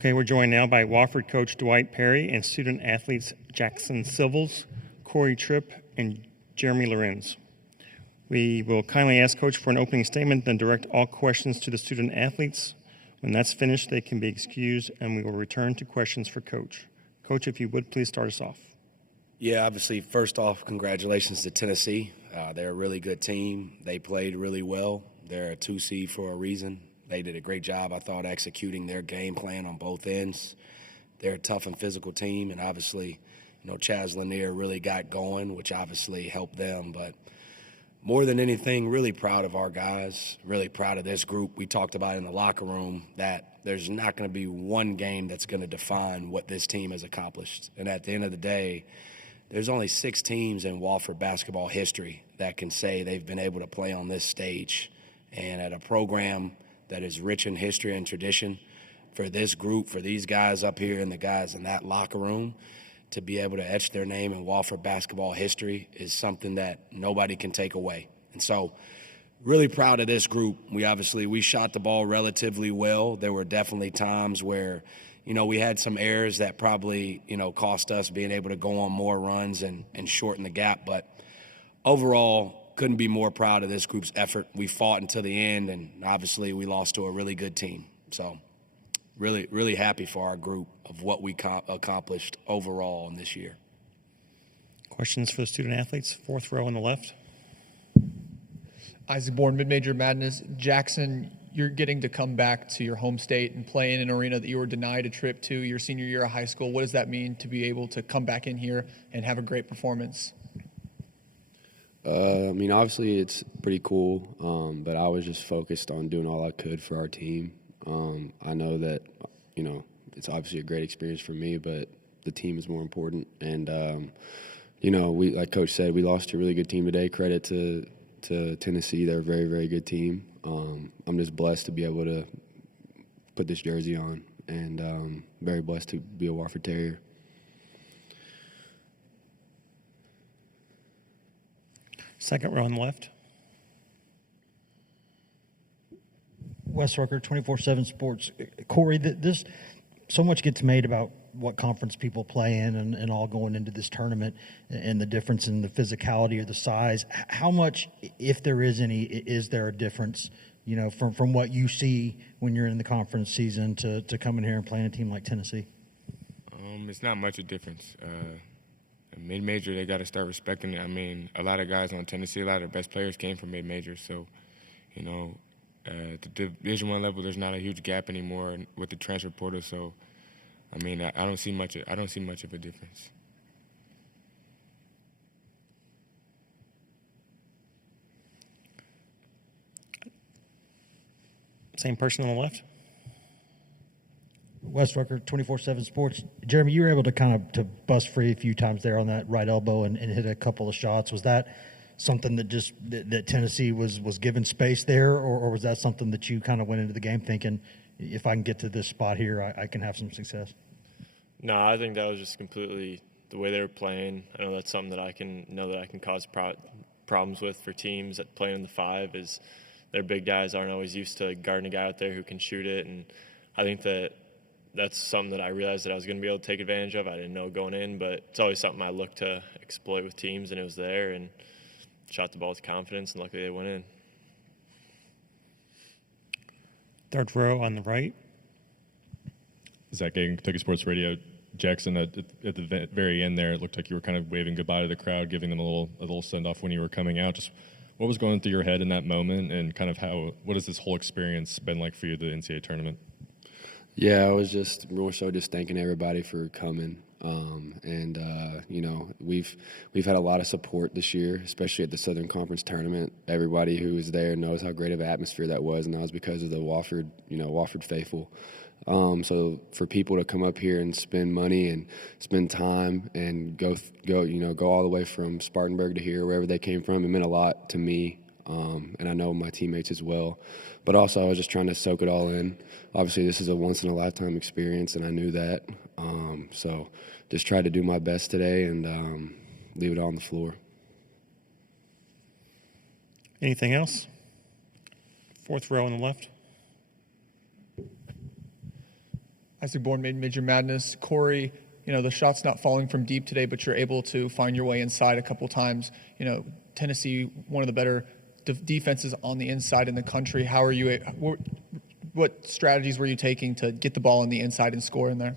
Okay, we're joined now by Wofford coach Dwight and student athletes Jackson Sivills, Corey Tripp, and Jeremy Lorenz. We will kindly ask Coach for an opening statement, then direct all questions to the student athletes. When that's finished, they can be excused, and we will return to questions for Coach. Coach, if you would, please start us off. Yeah, obviously, first off, congratulations to Tennessee. They're a really good team. They played really well. They're a 2 seed for a reason. They did a great job, I thought, executing their game plan on both ends. They're a tough and physical team, and obviously, Chaz Lanier really got going, which obviously helped them. But more than anything, really proud of our guys, really proud of this group. We talked about in the locker room that there's not going to be one game that's going to define what this team has accomplished. And at the end of the day, there's only 6 teams in Wofford basketball history that can say they've been able to play on this stage. And at a program that is rich in history and tradition, for this group, for these guys up here and the guys in that locker room, to be able to etch their name in Wofford basketball history is something that nobody can take away. And so really proud of this group. We shot the ball relatively well. There were definitely times where, we had some errors that probably, cost us being able to go on more runs and shorten the gap. But overall, couldn't be more proud of this group's effort. We fought until the end, and obviously we lost to a really good team. So really, really happy for our group of what we accomplished overall in this year. Questions for the student athletes? 4th row on the left. Isaac Bourne, Mid-Major Madness. Jackson, you're getting to come back to your home state and play in an arena that you were denied a trip to your senior year of high school. What does that mean to be able to come back in here and have a great performance? Obviously it's pretty cool, but I was just focused on doing all I could for our team. I know that, it's obviously a great experience for me, but the team is more important. And, we, like Coach said, we lost to a really good team today. Credit to Tennessee. They're a very, very good team. I'm just blessed to be able to put this jersey on, and very blessed to be a Wofford Terrier. Second row on the left. Wes Rucker, 24/7 Sports. Corey, this so much gets made about what conference people play in and all going into this tournament and the difference in the physicality or the size. How much, if there is any, is there a difference, from what you see when you're in the conference season to coming here and playing a team like Tennessee? It's not much a difference. Mid-major, they got to start respecting it. A lot of guys on Tennessee, a lot of their best players came from mid-major. So, at the Division I level, there's not a huge gap anymore with the transfer portal. So, I don't see much of a difference. Same person on the left. Wes Rucker, 24/7 Sports. Jeremy, you were able to bust free a few times there on that right elbow and hit a couple of shots. Was that something that Tennessee was given space there, or was that something that you kind of went into the game thinking, if I can get to this spot here, I can have some success? No, I think that was just completely the way they were playing. I know that's something that I can cause problems with for teams that play in the 5 is their big guys aren't always used to guarding a guy out there who can shoot it, and I think that's something that I realized that I was going to be able to take advantage of. I didn't know going in, but it's always something I look to exploit with teams, and it was there, and shot the ball with confidence, and luckily they went in. 3rd row on the right. Zach Gagan, Kentucky Sports Radio. Jackson, at the very end there, it looked like you were kind of waving goodbye to the crowd, giving them a little send-off when you were coming out. Just what was going through your head in that moment, and kind of what has this whole experience been like for you, the NCAA tournament? Yeah, I was just more so just thanking everybody for coming. We've had a lot of support this year, especially at the Southern Conference tournament. Everybody who was there knows how great of an atmosphere that was, and that was because of the Wofford faithful. So for people to come up here and spend money and spend time and go all the way from Spartanburg to here, wherever they came from, it meant a lot to me. And I know my teammates as well. But also I was just trying to soak it all in. Obviously this is a once-in-a-lifetime experience, and I knew that. So just tried to do my best today and leave it all on the floor. Anything else? 4th row on the left. Isaac Bourne made Major Madness. Corey, the shot's not falling from deep today, but you're able to find your way inside a couple times. Tennessee, one of the better defenses on the inside in the country. How are you? What strategies were you taking to get the ball on the inside and score in there?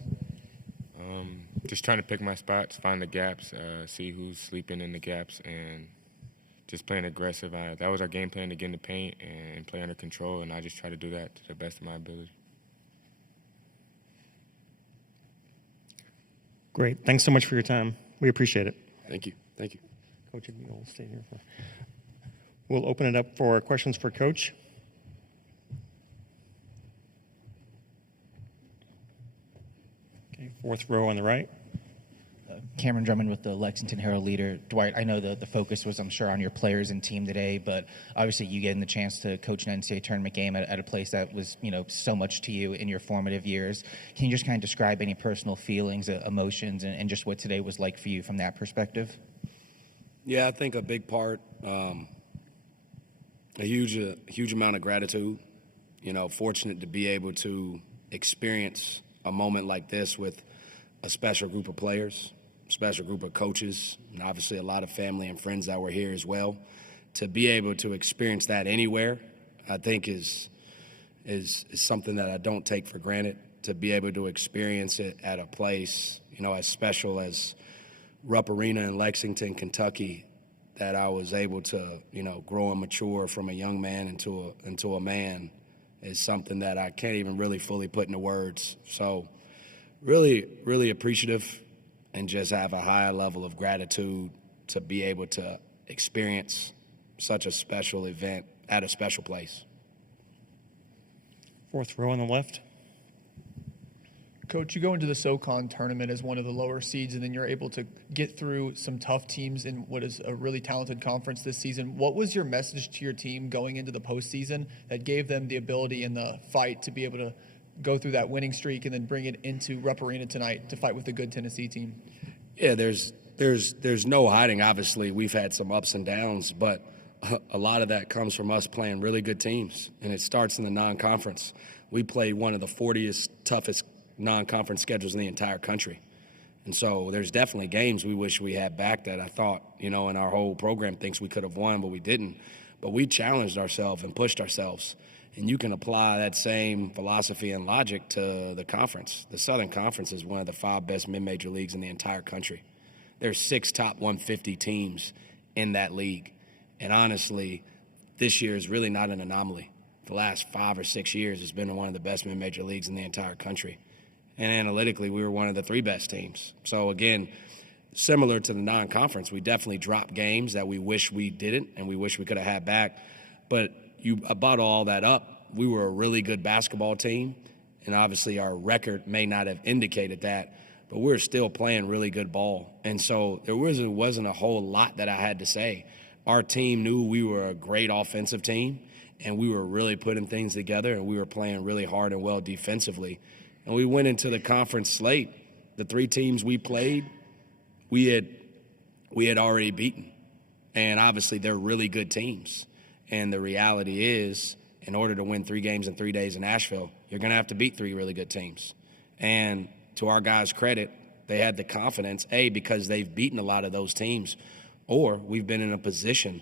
Just trying to pick my spots, find the gaps, see who's sleeping in the gaps, and just playing aggressive. That was our game plan, to get in the paint and play under control, and I just try to do that to the best of my ability. Great. Thanks so much for your time. We appreciate it. Thank you. Thank you. Coach, if you'll stay here. We'll open it up for questions for Coach. Okay, fourth row on the right. Cameron Drummond with the Lexington Herald Leader. Dwight, I know the focus was, I'm sure, on your players and team today, but obviously you getting the chance to coach an NCAA tournament game at a place that was, so much to you in your formative years. Can you just kind of describe any personal feelings, emotions, and just what today was like for you from that perspective? Yeah, I think a big part, a huge amount of gratitude. Fortunate to be able to experience a moment like this with a special group of players, special group of coaches, and obviously a lot of family and friends that were here as well. To be able to experience that anywhere, I think is something that I don't take for granted. To be able to experience it at a place, as special as Rupp Arena in Lexington, Kentucky, that I was able to, grow and mature from a young man into a man, is something that I can't even really fully put into words. So really, really appreciative, and just have a high level of gratitude to be able to experience such a special event at a special place. Fourth row on the left. Coach, you go into the SoCon tournament as one of the lower seeds, and then you're able to get through some tough teams in what is a really talented conference this season. What was your message to your team going into the postseason that gave them the ability and the fight to be able to go through that winning streak and then bring it into Rupp Arena tonight to fight with a good Tennessee team? Yeah, there's no hiding. Obviously, we've had some ups and downs, but a lot of that comes from us playing really good teams, and it starts in the non-conference. We played one of the 40th toughest non-conference schedules in the entire country. And so there's definitely games we wish we had back that I thought, and our whole program thinks we could have won, but we didn't. But we challenged ourselves and pushed ourselves. And you can apply that same philosophy and logic to the conference. The Southern Conference is one of the 5 best mid-major leagues in the entire country. There's 6 top 150 teams in that league. And honestly, this year is really not an anomaly. The last 5 or 6 years has been one of the best mid-major leagues in the entire country. And analytically, we were one of the 3 best teams. So again, similar to the non-conference, we definitely dropped games that we wish we didn't and we wish we could have had back. But you bottle all that up, we were a really good basketball team, and obviously our record may not have indicated that, but we were still playing really good ball. And so there wasn't a whole lot that I had to say. Our team knew we were a great offensive team, and we were really putting things together, and we were playing really hard and well defensively. And we went into the conference slate. The 3 teams we played, we had already beaten. And obviously they're really good teams. And the reality is, in order to win 3 games in 3 days in Asheville, you're going to have to beat 3 really good teams. And to our guys' credit, they had the confidence, A, because they've beaten a lot of those teams, or we've been in a position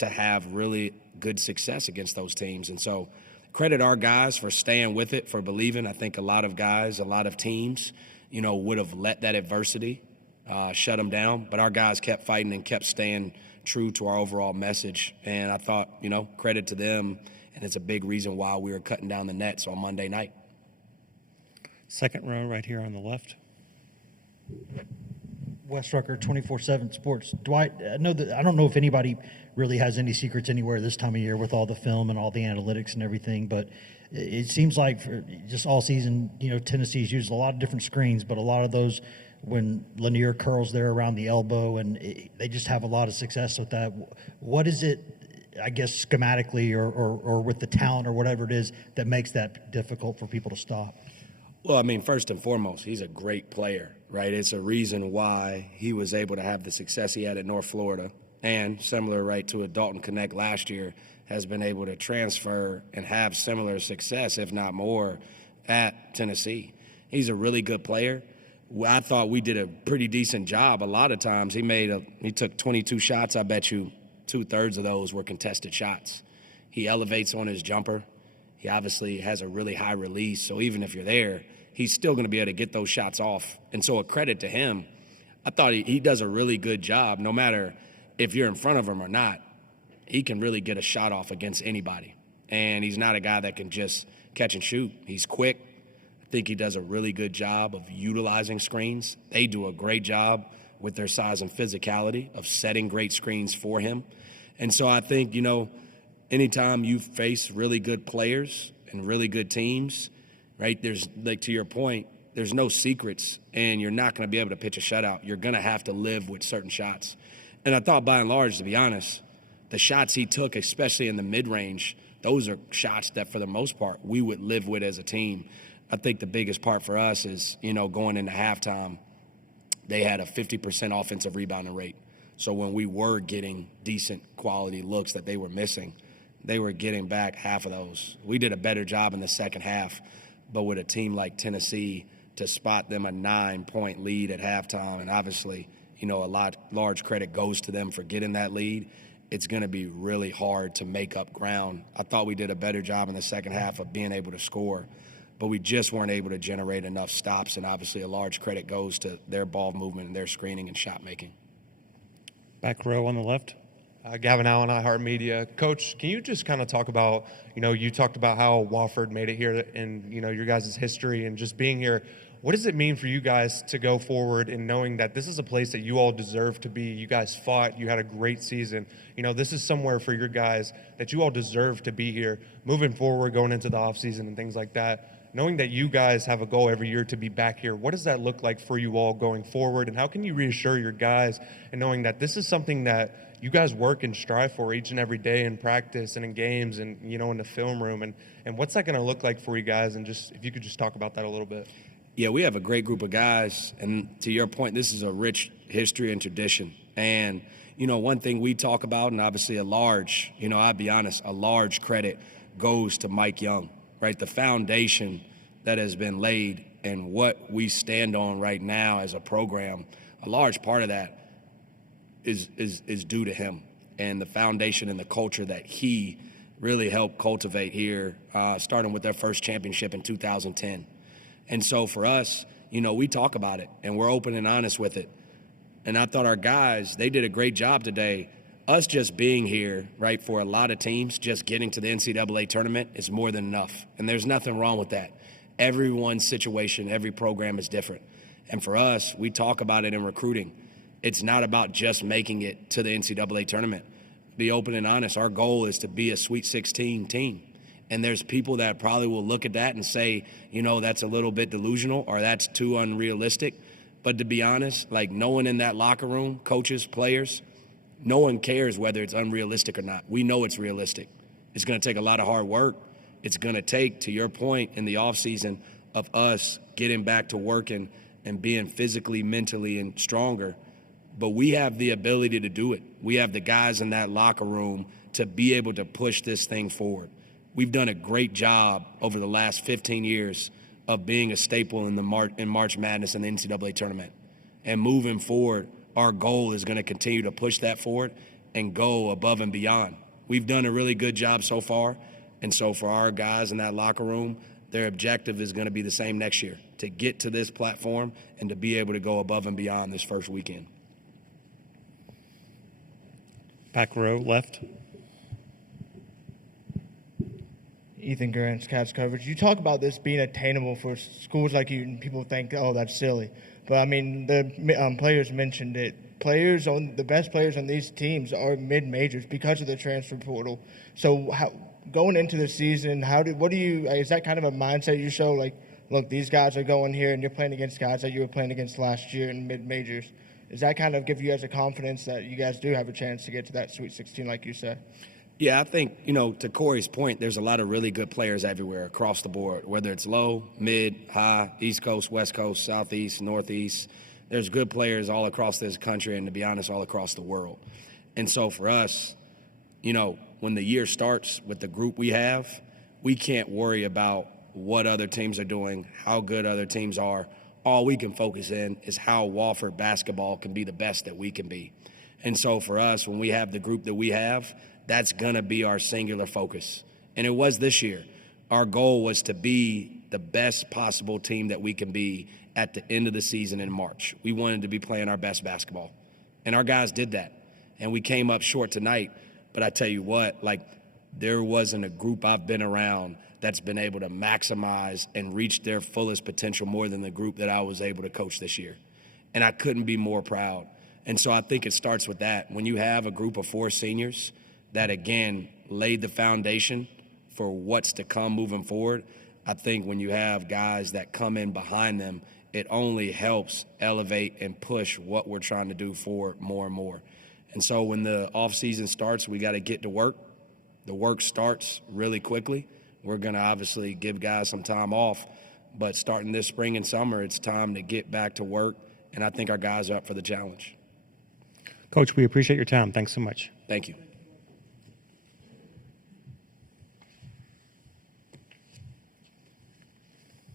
to have really good success against those teams. And so credit our guys for staying with it, for believing. I think a lot of guys, a lot of teams, would have let that adversity shut them down. But our guys kept fighting and kept staying true to our overall message. And I thought, credit to them. And it's a big reason why we were cutting down the nets on Monday night. Second row right here on the left. Wes Rucker, 24/7 Sports. Dwight, I don't know if anybody really has any secrets anywhere this time of year with all the film and all the analytics and everything, but it seems like for just all season, Tennessee's used a lot of different screens, but a lot of those when Lanier curls there around the elbow, and they just have a lot of success with that. What is it, I guess, schematically or with the talent or whatever it is that makes that difficult for people to stop? Well, first and foremost, he's a great player, right? It's a reason why he was able to have the success he had at North Florida, and similar, right, to a Dalton Connect last year, has been able to transfer and have similar success, if not more, at Tennessee. He's a really good player. I thought we did a pretty decent job. A lot of times he took 22 shots. I bet you 2/3 of those were contested shots. He elevates on his jumper. He obviously has a really high release. So even if you're there, he's still going to be able to get those shots off. And so a credit to him. I thought he does a really good job. No matter if you're in front of him or not, he can really get a shot off against anybody. And he's not a guy that can just catch and shoot. He's quick. I think he does a really good job of utilizing screens. They do a great job with their size and physicality of setting great screens for him. And so I think, anytime you face really good players and really good teams, right, there's, like to your point, there's no secrets, and you're not going to be able to pitch a shutout. You're going to have to live with certain shots. And I thought, by and large, to be honest, the shots he took, especially in the mid-range, those are shots that, for the most part, we would live with as a team. I think the biggest part for us is, going into halftime, they had a 50% offensive rebounding rate. So when we were getting decent quality looks that they were missing, they were getting back half of those. We did a better job in the second half, but with a team like Tennessee, to spot them a 9-point lead at halftime, and obviously, large credit goes to them for getting that lead, it's going to be really hard to make up ground. I thought we did a better job in the second half of being able to score, but we just weren't able to generate enough stops, and obviously a large credit goes to their ball movement and their screening and shot making. Back row on the left. Gavin Allen, iHeartMedia. Coach, can you just kind of talk about, you talked about how Wofford made it here in, your guys' history and just being here. What does it mean for you guys to go forward and knowing that this is a place that you all deserve to be? You guys fought. You had a great season. This is somewhere for your guys that you all deserve to be here. Moving forward, going into the offseason and things like that, knowing that you guys have a goal every year to be back here, what does that look like for you all going forward? And how can you reassure your guys and knowing that this is something that you guys work and strive for each and every day in practice and in games and, in the film room? And what's that going to look like for you guys? And just if you could just talk about that a little bit. Yeah, we have a great group of guys. And to your point, this is a rich history and tradition. And, one thing we talk about, and obviously I'll be honest, a large credit goes to Mike Young, right? The foundation that has been laid and what we stand on right now as a program, a large part of that is due to him and the foundation and the culture that he really helped cultivate here, starting with their first championship in 2010. And so for us, we talk about it and we're open and honest with it. And I thought our guys, they did a great job today. Us just being here, right, for a lot of teams, just getting to the NCAA tournament is more than enough. And there's nothing wrong with that. Everyone's situation, every program is different. And for us, we talk about it in recruiting. It's not about just making it to the NCAA tournament. Be open and honest. Our goal is to be a Sweet 16 team. And there's people that probably will look at that and say, that's a little bit delusional or that's too unrealistic. But to be honest, like no one in that locker room, coaches, players, no one cares whether it's unrealistic or not. We know it's realistic. It's going to take a lot of hard work. It's going to take, to your point, in the offseason of us getting back to working and being physically, mentally, and stronger. But we have the ability to do it. We have the guys in that locker room to be able to push this thing forward. We've done a great job over the last 15 years of being a staple in March Madness and the NCAA tournament. And moving forward, our goal is going to continue to push that forward and go above and beyond. We've done a really good job so far. And so for our guys in that locker room, their objective is going to be the same next year, to get to this platform and to be able to go above and beyond this first weekend. Back row left. Ethan Grant's Cats coverage. You talk about this being attainable for schools like you, and people think, oh, that's silly. But, I mean, the players mentioned it. The best players on these teams are mid-majors because of the transfer portal. So going into the season, is that kind of a mindset you show? Like, look, these guys are going here, and you're playing against guys that you were playing against last year in mid-majors. Does that kind of give you guys a confidence that you guys do have a chance to get to that Sweet 16 like you said? Yeah, I think, to Corey's point, there's a lot of really good players everywhere across the board, whether it's low, mid, high, East Coast, West Coast, Southeast, Northeast. There's good players all across this country and, to be honest, all across the world. And so for us, when the year starts with the group we have, we can't worry about what other teams are doing, how good other teams are. All we can focus in is how Wofford basketball can be the best that we can be. And so for us, when we have the group that we have, that's going to be our singular focus. And it was this year. Our goal was to be the best possible team that we can be at the end of the season in March. We wanted to be playing our best basketball. And our guys did that. And we came up short tonight. But I tell you what, like, there wasn't a group I've been around that's been able to maximize and reach their fullest potential more than the group that I was able to coach this year. And I couldn't be more proud. And so I think it starts with that. When you have a group of 4 seniors that, again, laid the foundation for what's to come moving forward, I think when you have guys that come in behind them, it only helps elevate and push what we're trying to do forward more and more. And so when the offseason starts, we got to get to work. The work starts really quickly. We're going to obviously give guys some time off, but starting this spring and summer, it's time to get back to work, and I think our guys are up for the challenge. Coach, we appreciate your time. Thanks so much. Thank you.